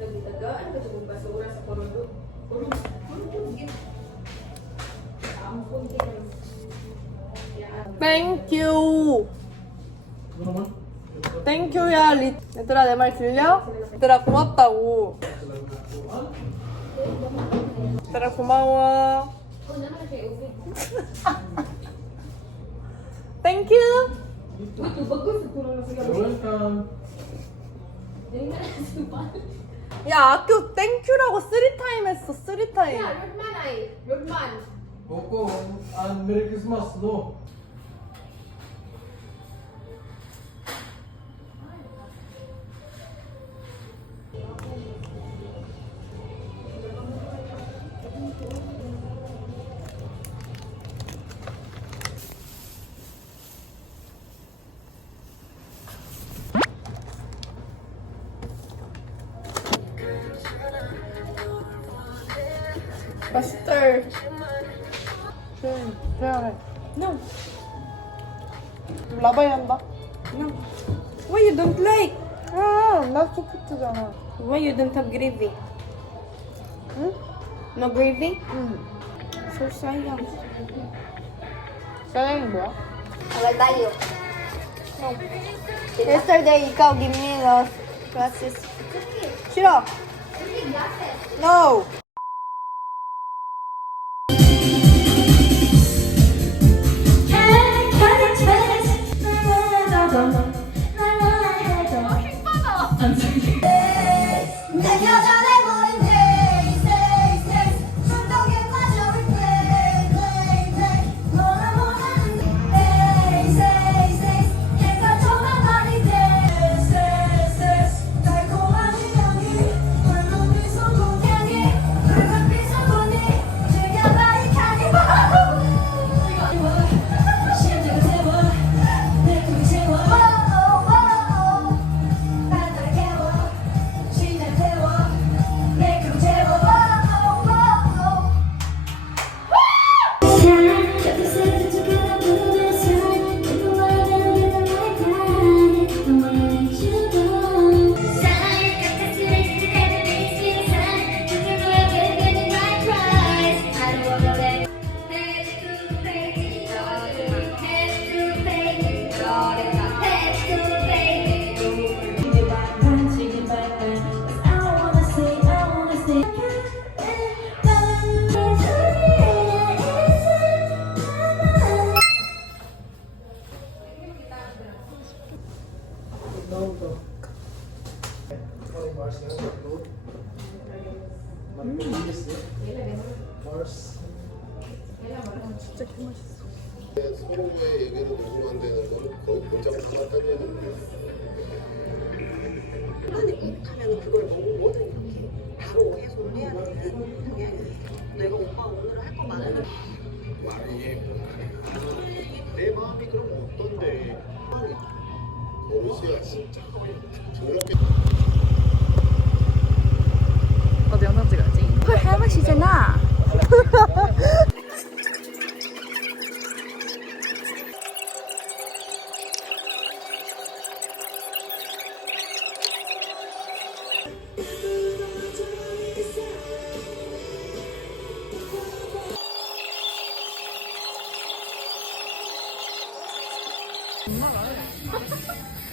Lagi tagaan ka sa basura sa korundo. Kurong, kurong, gid. Ampun kita. 땡큐. 땡큐야 리. 얘들아 내 말 들려? 얘들아 고맙다고. 얘들아 고마워. Oh, naman siya ubig. 땡큐. Wait, bagus kurang na siguro. welcome. 야 아껴 땡큐라고 쓰리 타임 했어 쓰리 타임. Yeah, good man ay. Good man. Coco, and Merry Christmas, no? 맛있다. 조용히 조용히. No. 라바이 한다. No. Why you don't like? 아, 나 소프트잖아. Why you don't have gravy? 응? No gravy? 응. So sayang. 짜장이 뭐야? Wala tayo. No. Yesterday, ikaw give me those glasses. 싫어. No. 서로의 얘기를 녹음한다는 건 거의 문자가 나갔다는 하면 그걸 너무 뭐든 이렇게 바로 해소를 해야 되는 경향이 있어. 내가 오빠 오늘 할 거 많은데 말이 내 마음이 그럼 어떤데? 진짜 더럽게. 어디 영상 찍어야지. 헐, 할아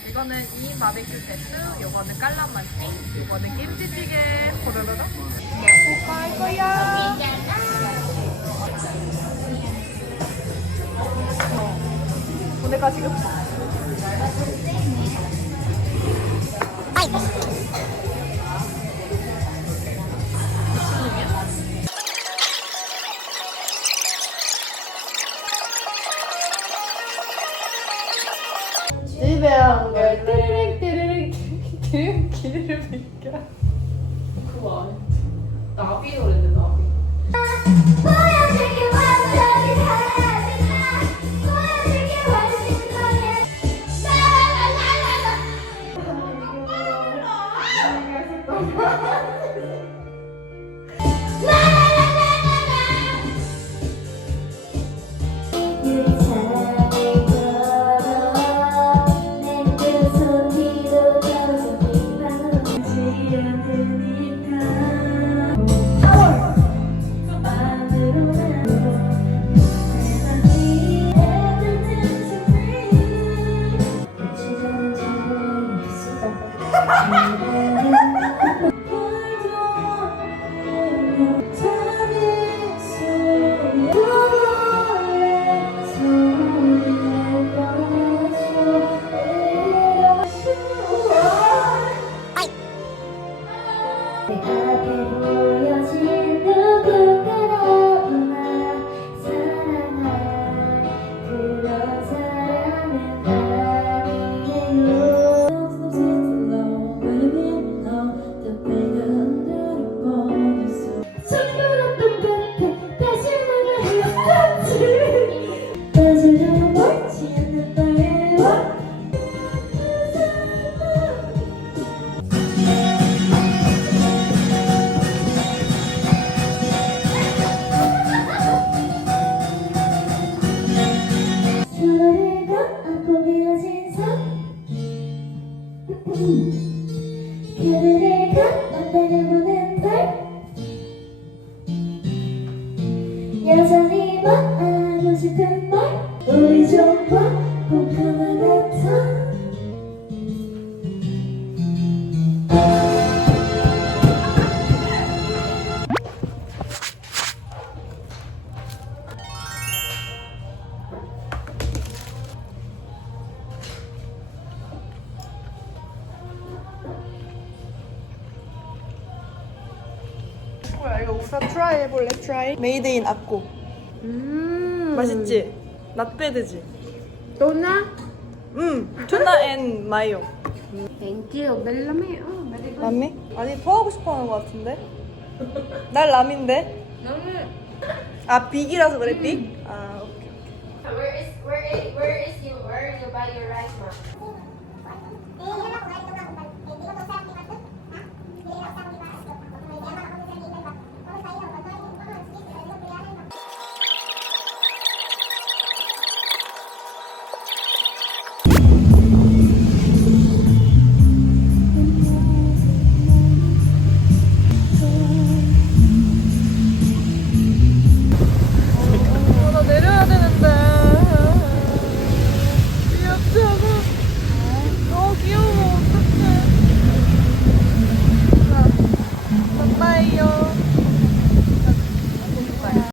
이거는 이 바베큐 세트, 요거는 깔라만찌, 요거는 김치찌개, 호로로로. 먹고 갈 거야. 어. 오늘까 지금 집에 한걸 띠르륵 띠르륵 하고 싶은 말 우리 좀봐 공포만 같아 이거 우사 트라이 해볼래? 트라이? 메이드 인압 고 맛있지? 낫배드지? Tuna? 음 투나 앤 마요. Oh, very good. 라미? 아니 더 하고 싶어 하는 것 같은데? 날 람인데? 아 빅이라서 그래 빅? 아 오케이 Where is where is where is you where buy your rice, ma?